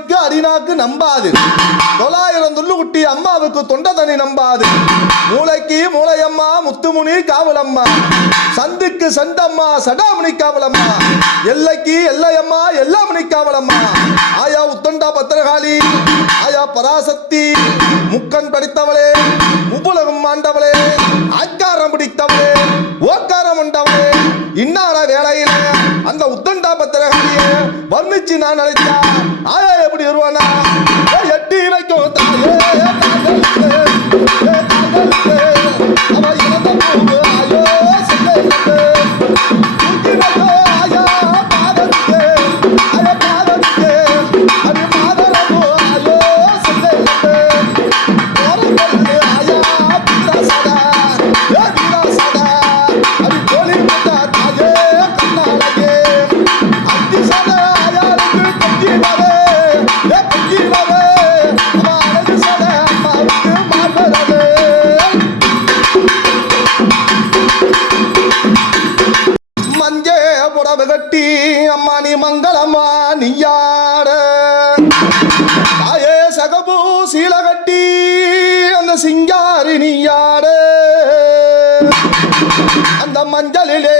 அம்மாவுக்கு அடிநாக்கு நம்பாது 900 துள்ளுக்குட்டி அம்மாவுக்கு தொண்டை தனி நம்பாது மூளைக்கு மூளையம்மா முத்துமுனி காவலம்மா சந்துக்கு சண்டம்மா சடாமணி காவலம்மா எல்லைக்கு எல்லையம்மா எல்லாமணி காவலம்மா ஆயா உத்தண்டா பத்திரகாளி ஆயா பராசக்தி முக்கன் படித்தவளே உபுலகம் ஆண்டவளே ஆக்காரம் பிடித்தவளே ஓக்காரம் உண்டவளே இன்னார வேளையில அந்த உத்தண்டா பத்திரகாளியை வர்ணிச்சு நான் அழைத்தா ஆயா எப்படி வருவானா எட்டி வைக்கும் தாயே அவ இறந்த போது ஆயோ செல்ல ஆயா பாதத்துக்கு ஆயா பாதத்துக்கு அது மாதரமோ ஆயோ செல்ல ஆயா வீராசடா வீராசடா அது கோழி முட்டா தாயே கண்ணாலயே அத்தி சட ஆயாருக்கு கட்டி வரே கட்டி வரே அவ அழகு சட அம்மாவுக்கு மாமரவே மஞ்சே புடவை கட்டி அம்மா நீ மங்களம்மா நீயாட தாயே சகபூ சீல கட்டி அந்த சிங்காரி நீயாட அந்த மஞ்சளிலே